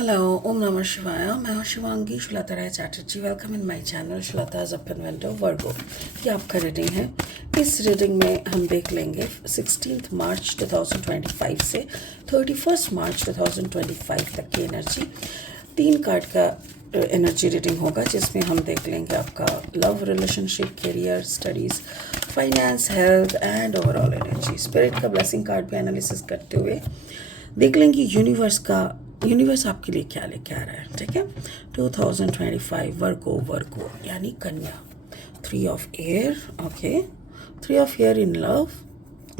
Hello, Om Namah Shivaya. मैं हूँ Shivangi Shulata Roy Chatterjee. Welcome in my channel Shlata's open window Virgo. ये आपका रीडिंग है. इस रीडिंग में हम देख लेंगे 16 मार्च 2025 से 31 मार्च 2025 तक की एनर्जी. 3 कार्ड का एनर्जी रीडिंग होगा जिसमें हम देख लेंगे आपका love, relationship, career, studies, finance, health and overall energy. Spirit का ब्लेसिंग कार्ड पे एनालिसिस करते हुए देख लेंगे यूनिवर्स आपके लिए क्या लेके आ रहा है. ठीक है. 2025 वर्गो यानी कन्या. 3 of air. Okay. 3 of air in love.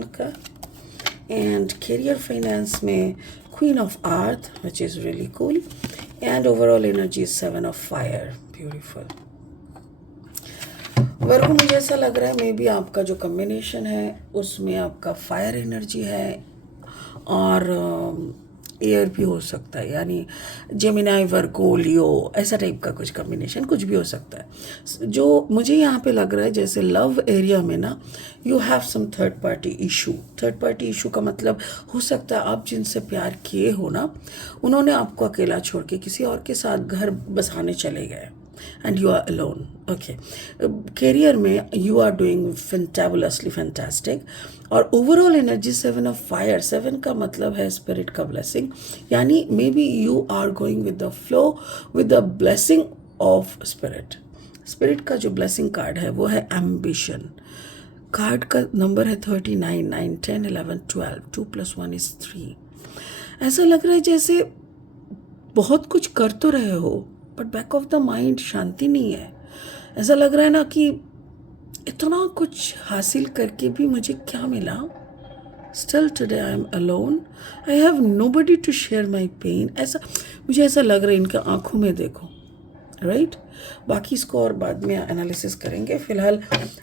Okay. And career finance में queen of earth which is really cool. And overall energy 7 of fire. Beautiful. Virgo मुझे ऐसा लग रहा है मे बी आपका जो कम्बिनेशन है उसमें आपका फायर एनर्जी है और एयर भी हो सकता है, यानी जेमिनाई, वर्गो, लियो, ऐसा टाइप का कुछ कम्बिनेशन कुछ भी हो सकता है. जो मुझे यहाँ पे लग रहा है जैसे लव एरिया में ना you have some third party issue. Third party issue का मतलब हो सकता है आप जिनसे प्यार किए हो ना उन्होंने आपको अकेला छोड़ के किसी और के साथ घर बसाने चले गए and you are alone. Okay. Career में you are doing fantabulously fantastic. और ओवरऑल एनर्जी 7 ऑफ फायर. 7 का मतलब है स्पिरिट का ब्लेसिंग, यानी maybe you are going with the flow with the blessing of spirit. Spirit का जो blessing card है वो है एम्बिशन. कार्ड का नंबर है 39, 9, 10, 11, 12. 2 + 1 is 3. ऐसा लग रहा है जैसे बहुत कुछ कर तो रहे हो but back of the mind शांति नहीं है. ऐसा लग रहा है ना कि इतना कुछ हासिल करके भी मुझे क्या मिला. Still today I am alone. I have nobody to share my pain. मुझे ऐसा लग रहा है इनके आंखों में देखो. राइट. बाकी इसको और बाद में एनालिसिस करेंगे. फिलहाल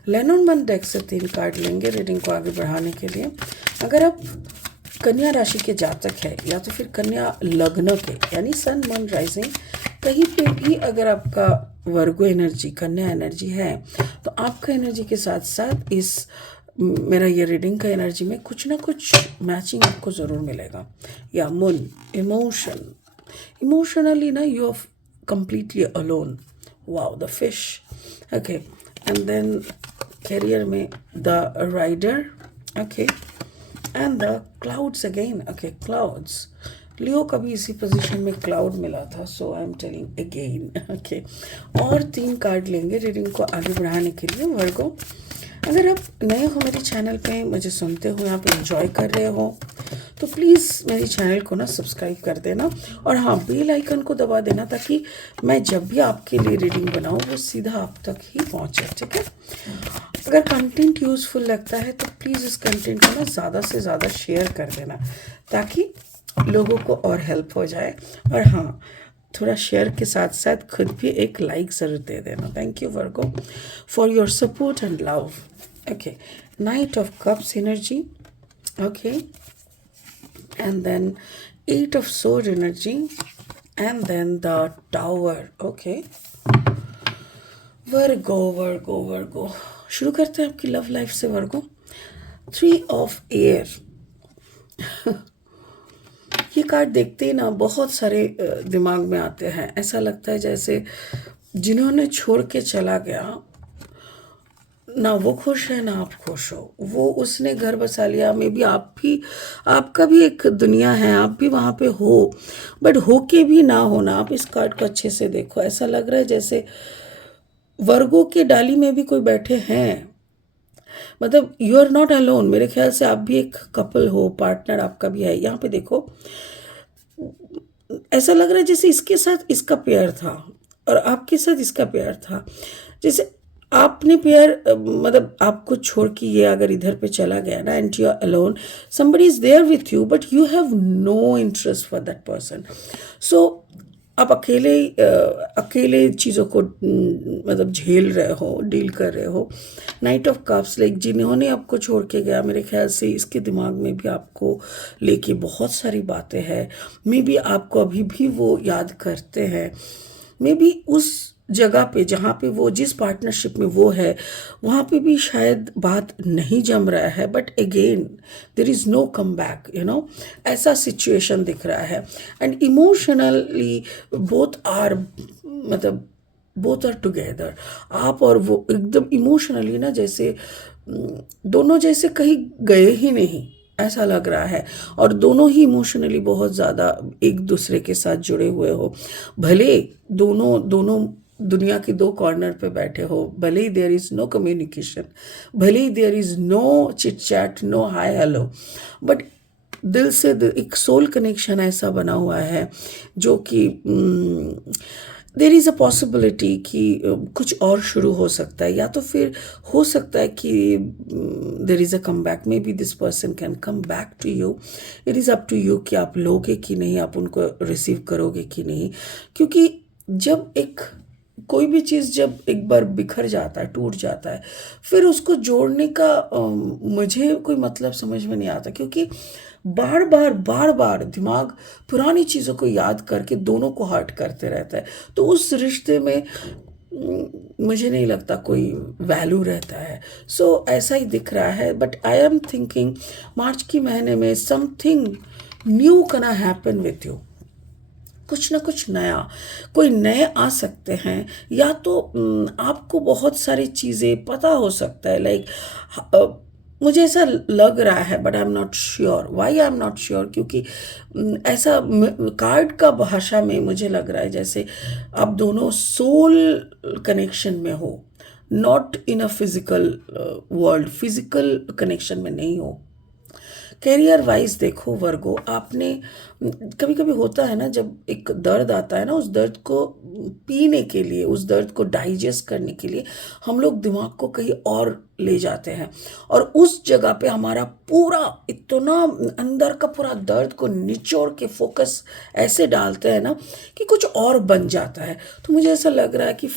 लेनोन डेक से 3 कार्ड लेंगे रीडिंग को आगे बढ़ाने के लिए. अगर आप कन्या राशि के जातक है या तो फिर कन्या लग्न के यानी सन, मून, राइजिंग, कहीं पे भी अगर आपका वर्गो एनर्जी, कन्या एनर्जी है तो आपका एनर्जी के साथ साथ इस मेरा ये रीडिंग का एनर्जी में कुछ ना कुछ मैचिंग आपको ज़रूर मिलेगा. या मून, इमोशनली ना you are completely alone. Wow, the fish. Okay. And then career में the rider. Okay. And the clouds again. Okay, clouds. Leo का भी इसी पोजीशन में क्लाउड मिला था, so I am telling again. Okay. और 3 card लेंगे रीडिंग को आगे बढ़ाने के लिए. वर्गो, अगर आप नए हो मेरे चैनल पे, मुझे सुनते हो, यहाँ पे एंजॉय कर रहे हो तो प्लीज़ मेरे चैनल को ना सब्सक्राइब कर देना और हाँ बेल आइकन को दबा देना ताकि मैं जब भी आपके लिए रीडिंग बनाऊँ वो सीधा आप तक ही पहुँचे. ठीक है. अगर कंटेंट यूज़फुल लगता है तो प्लीज़ इस कंटेंट को ना ज़्यादा से ज़्यादा शेयर कर देना ताकि लोगों को और हेल्प हो जाए. और हाँ, थोड़ा शेयर के साथ साथ खुद भी एक लाइक ज़रूर दे देना. Thank you Virgo for your support and love. Okay. Knight of cups energy. Okay. And then 8 of sword energy and then the tower. Okay. Virgo शुरू करते हैं आपकी लव लाइफ से. Virgo 3 of air. ये card देखते ही ना बहुत सारे दिमाग में आते हैं. ऐसा लगता है जैसे जिन्होंने छोड़ के चला गया ना वो खुश है ना आप खुश हो. वो उसने घर बसा लिया, मे बी आपका भी एक दुनिया है, आप भी वहाँ पे हो बट हो के भी ना होना. आप इस कार्ड को अच्छे से देखो. ऐसा लग रहा है जैसे वर्गो के डाली में भी कोई बैठे हैं. मतलब यू आर नॉट अलोन. मेरे ख्याल से आप भी एक कपल हो, पार्टनर आपका भी है. यहाँ पे देखो ऐसा लग रहा है जैसे इसके साथ इसका पेयर था और आपके साथ इसका पेयर था. जैसे आपने पेयर मतलब आपको छोड़ के ये अगर इधर पे चला गया ना and you are alone, somebody is there with you but you have no interest for that person. So आप अकेले चीज़ों को मतलब झेल रहे हो, डील कर रहे हो. नाइट ऑफ कप्स, लाइक जिन्होंने आपको छोड़ के गया मेरे ख्याल से इसके दिमाग में भी आपको लेके बहुत सारी बातें हैं. मे बी आपको अभी भी वो याद करते हैं. मे बी उस जगह पे जहाँ पे वो जिस पार्टनरशिप में वो है वहाँ पे भी शायद बात नहीं जम रहा है, but again there is no come back, ऐसा सिचुएशन दिख रहा है। एंड इमोशनली बोथ आर, मतलब बोथ आर टुगेदर, आप और वो एकदम इमोशनली ना जैसे दोनों जैसे कहीं गए ही नहीं ऐसा लग रहा है, और दोनों ही इमोशनली बहुत ज़्यादा एक दूसरे के साथ जुड़े हुए हो। भले दोनों दोनों दुनिया के दो कॉर्नर पे बैठे हो, भले ही देयर इज़ नो कम्युनिकेशन, भले ही there is no chit chat, no hi hello, but दिल से एक सोल कनेक्शन ऐसा बना हुआ है जो कि देर इज़ अ पॉसिबिलिटी कि कुछ और शुरू हो सकता है, या तो फिर हो सकता है कि there is a come back, maybe this person can come back to you. It is up to you कि आप लोगे कि नहीं, आप उनको रिसीव करोगे कि नहीं। क्योंकि जब कोई भी चीज़ जब एक बार बिखर जाता है, टूट जाता है, फिर उसको जोड़ने का मुझे कोई मतलब समझ में नहीं आता, क्योंकि बार बार दिमाग पुरानी चीज़ों को याद करके दोनों को हर्ट करते रहता है। तो उस रिश्ते में मुझे नहीं लगता कोई वैल्यू रहता है। सो ऐसा ही दिख रहा है, बट आई एम थिंकिंग मार्च के महीने में something new can happen with you. कुछ ना कुछ नया, कोई नए आ सकते हैं, या तो आपको बहुत सारी चीज़ें पता हो सकता है, लाइक मुझे ऐसा लग रहा है, but I am not sure. Why I am not sure? क्योंकि ऐसा कार्ड का भाषा में मुझे लग रहा है जैसे आप दोनों सोल कनेक्शन में हो, not in a physical world, physical connection में नहीं हो। करियर वाइज देखो वर्गो, आपने कभी कभी होता है ना, जब एक दर्द आता है ना, उस दर्द को पीने के लिए, उस दर्द को डाइजेस्ट करने के लिए हम लोग दिमाग को कहीं और ले जाते हैं, और उस जगह पे हमारा पूरा इतना अंदर का पूरा दर्द को निचोड़ के फोकस ऐसे डालते हैं ना कि कुछ और बन जाता है। तो मुझे ऐसा लग रहा है कि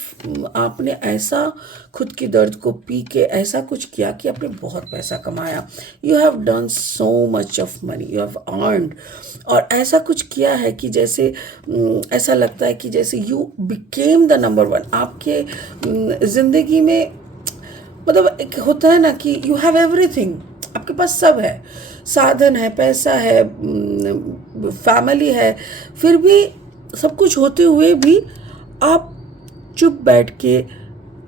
आपने ऐसा खुद की दर्द को पी के ऐसा कुछ किया कि आपने बहुत पैसा कमाया, you have done so much of money, you have earned, और ऐसा कुछ किया है कि जैसे ऐसा लगता है कि जैसे you became the number one आपके ज़िंदगी में। मतलब एक होता है ना कि यू हैव एवरीथिंग, आपके पास सब है, साधन है, पैसा है, फैमिली है, फिर भी सब कुछ होते हुए भी आप चुप बैठ के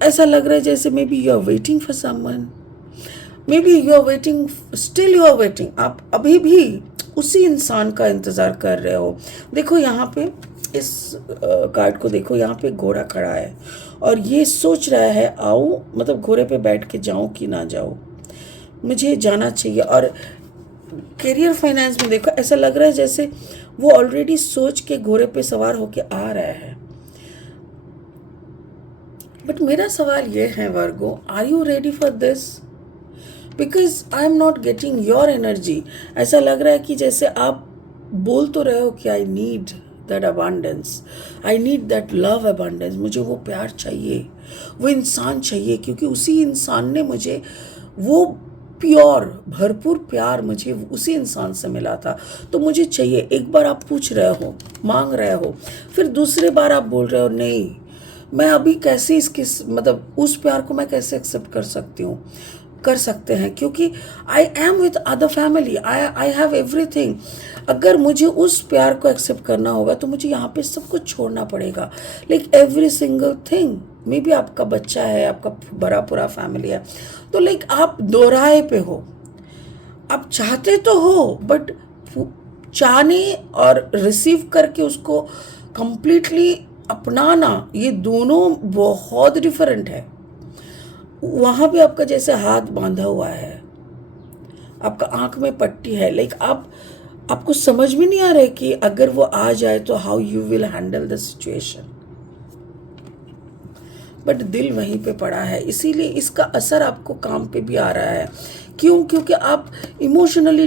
ऐसा लग रहा है जैसे maybe you are waiting for someone, maybe you are waiting, still you are waiting, आप अभी भी उसी इंसान का इंतज़ार कर रहे हो। देखो यहाँ पे इस कार्ड को देखो, यहाँ पे घोड़ा खड़ा है और ये सोच रहा है आऊँ, मतलब घोड़े पे बैठ के जाऊँ कि ना जाऊँ, मुझे जाना चाहिए। और करियर फाइनेंस में देखो ऐसा लग रहा है जैसे वो ऑलरेडी सोच के घोड़े पे सवार होके आ रहा है। बट मेरा सवाल ये है Virgo, are you ready for this? Because I am not getting your energy. ऐसा लग रहा है कि जैसे आप बोल तो रहे हो कि I need that abundance, I need that love abundance, मुझे वो प्यार चाहिए, वो इंसान चाहिए, क्योंकि उसी इंसान ने मुझे वो प्योर भरपूर प्यार मुझे उसी इंसान से मिला था, तो मुझे चाहिए। एक बार आप पूछ रहे हो, मांग रहे हो, फिर दूसरे बार आप बोल रहे हो नहीं, मैं अभी कैसे इसके मतलब उस प्यार को मैं कैसे एक्सेप्ट कर सकते हैं, क्योंकि I am with other family, I have everything. अगर मुझे उस प्यार को एक्सेप्ट करना होगा तो मुझे यहाँ पे सब कुछ छोड़ना पड़ेगा, like every single thing. May be आपका बच्चा है, आपका बड़ा पूरा फैमिली है, तो लाइक आप दोराहे पे हो, आप चाहते तो हो, बट चाहने और रिसीव करके उसको कंप्लीटली अपनाना, ये दोनों बहुत डिफरेंट है। वहाँ भी आपका जैसे हाथ बांधा हुआ है, आपका आंख में पट्टी है, लाइक आपको समझ में नहीं आ रहा है कि अगर वो आ जाए तो how you will handle the situation. But दिल वहीं पे पड़ा है, इसीलिए इसका असर आपको काम पे भी आ रहा है। क्यों? क्योंकि आप इमोशनली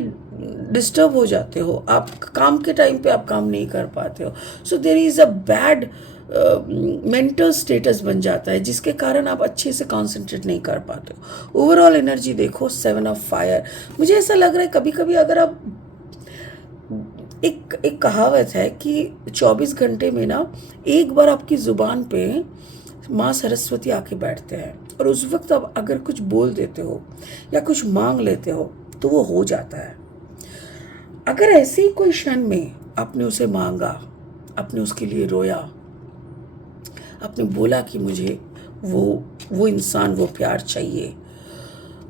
डिस्टर्ब हो जाते हो, आप काम के टाइम पे आप काम नहीं कर पाते हो, so there is a bad mental status बन जाता है, जिसके कारण आप अच्छे से कॉन्सेंट्रेट नहीं कर पाते हो। ओवरऑल एनर्जी देखो 7 ऑफ फायर। मुझे ऐसा लग रहा है कभी कभी अगर आप एक कहावत है कि 24 घंटे में ना एक बार आपकी ज़ुबान पे माँ सरस्वती आके बैठते हैं, और उस वक्त अब अगर कुछ बोल देते हो या कुछ मांग लेते हो तो वो हो जाता है। अगर ऐसे ही कोई क्षण में आपने उसे मांगा, आपने उसके लिए रोया, आपने बोला कि मुझे वो इंसान, वो प्यार चाहिए,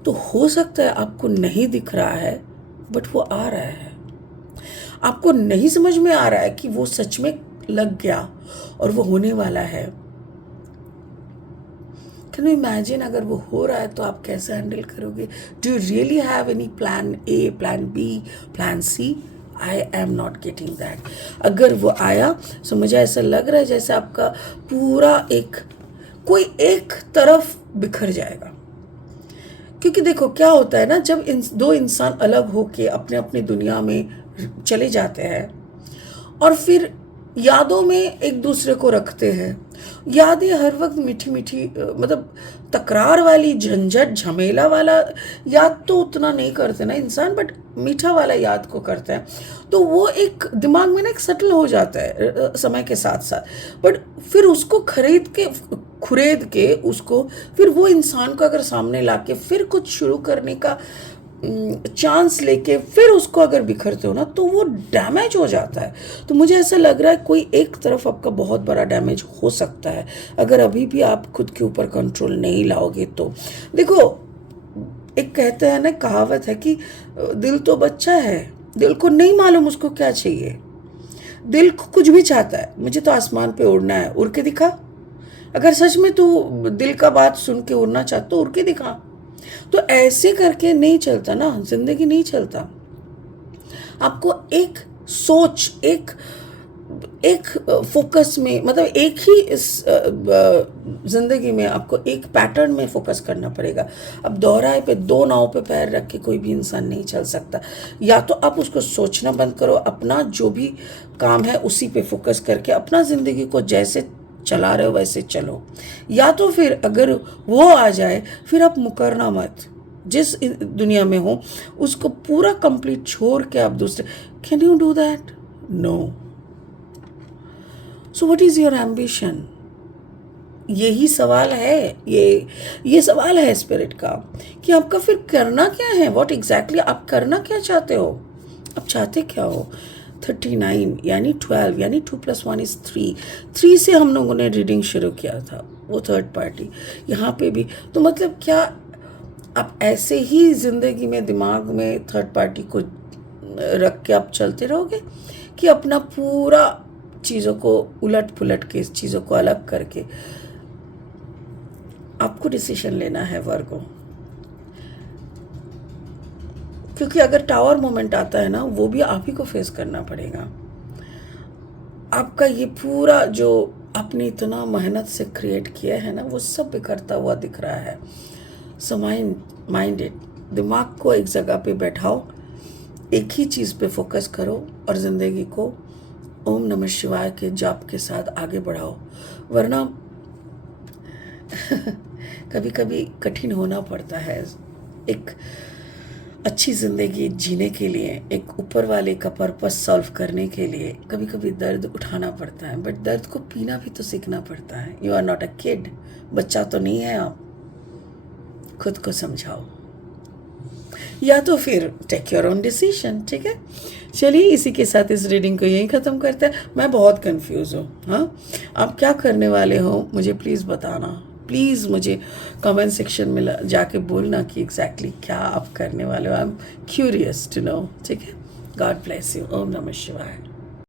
तो हो सकता है आपको नहीं दिख रहा है बट वो आ रहा है। आपको नहीं समझ में आ रहा है कि वो सच में लग गया और वो होने वाला है। कैन यू इमेजिन अगर वो हो रहा है तो आप कैसे हैंडल करोगे? Do you really have any plan A, plan B, plan C? I am not getting that. अगर वो आया तो मुझे ऐसा लग रहा है जैसे आपका पूरा कोई एक तरफ बिखर जाएगा। क्योंकि देखो क्या होता है ना, जब दो इंसान अलग होके अपने अपनी दुनिया में चले जाते हैं और फिर यादों में एक दूसरे को रखते हैं, यादें हर वक्त मीठी मीठी, मतलब तकरार वाली, झंझट झमेला वाला याद तो उतना नहीं करते ना इंसान, बट मीठा वाला याद को करते हैं, तो वो एक दिमाग में ना एक सेटल हो जाता है समय के साथ साथ। बट फिर उसको खुरेद के उसको फिर वो इंसान को अगर सामने लाके फिर कुछ शुरू करने का चांस लेके फिर उसको अगर बिखरते हो ना, तो वो डैमेज हो जाता है। तो मुझे ऐसा लग रहा है कोई एक तरफ आपका बहुत बड़ा डैमेज हो सकता है अगर अभी भी आप खुद के ऊपर कंट्रोल नहीं लाओगे तो। देखो, एक कहते हैं ना, कहावत है कि दिल तो बच्चा है, दिल को नहीं मालूम उसको क्या चाहिए। दिल को कुछ भी चाहता है, मुझे तो आसमान पे उड़ना है, उड़ के दिखा। अगर सच में तू दिल का बात सुन के उड़ना चाहता तो उड़ के दिखा। तो ऐसे करके नहीं चलता ना, जिंदगी नहीं चलता। आपको एक सोच, एक फोकस में, मतलब एक ही इस जिंदगी में आपको एक पैटर्न में फोकस करना पड़ेगा। अब दोहराए पे दो नाव पे पैर रख के कोई भी इंसान नहीं चल सकता। या तो आप उसको सोचना बंद करो, अपना जो भी काम है उसी पे फोकस करके अपना जिंदगी को जैसे चला रहे हो वैसे चलो, या तो फिर अगर वो आ जाए फिर आप मुकरना मत। जिस दुनिया में हो उसको पूरा कंप्लीट छोड़ के आप दूसरे, can you do that? No. So what is your ambition? यही सवाल है, ये सवाल है स्पिरिट का कि आपका फिर करना क्या है। व्हाट एग्जैक्टली आप करना क्या चाहते हो? आप चाहते क्या हो? 39 यानी 12 यानी 2 + 1 = 3 से हम लोगों ने रीडिंग शुरू किया था, वो थर्ड पार्टी यहाँ पे भी। तो मतलब क्या आप ऐसे ही ज़िंदगी में दिमाग में थर्ड पार्टी को रख के आप चलते रहोगे, कि अपना पूरा चीज़ों को उलट पुलट के, चीज़ों को अलग करके आपको डिसीजन लेना है वर्गो। क्योंकि अगर टावर मोमेंट आता है ना, वो भी आप ही को फेस करना पड़ेगा। आपका ये पूरा जो आपने इतना मेहनत से क्रिएट किया है ना, वो सब बिखरता हुआ दिख रहा है। सो माइंड इट, दिमाग को एक जगह पे बैठाओ, एक ही चीज़ पे फोकस करो और ज़िंदगी को ओम नमः शिवाय के जाप के साथ आगे बढ़ाओ। वरना कभी कभी कठिन होना पड़ता है एक अच्छी ज़िंदगी जीने के लिए, एक ऊपर वाले का पर्पस सॉल्व करने के लिए कभी कभी दर्द उठाना पड़ता है, बट दर्द को पीना भी तो सीखना पड़ता है। You are not a kid, बच्चा तो नहीं है आप। खुद को समझाओ, या तो फिर टेक योर ओन डिसीजन। ठीक है, चलिए इसी के साथ इस रीडिंग को यहीं ख़त्म करते हैं। मैं बहुत कंफ्यूज हूँ। हाँ, आप क्या करने वाले हो मुझे प्लीज़ बताना। प्लीज़ मुझे कमेंट सेक्शन में जाके बोलना कि एग्जैक्टली क्या आप करने वाले हो। I am curious to know. ठीक है, गॉड ब्लेस यू। ओम नमः शिवाय।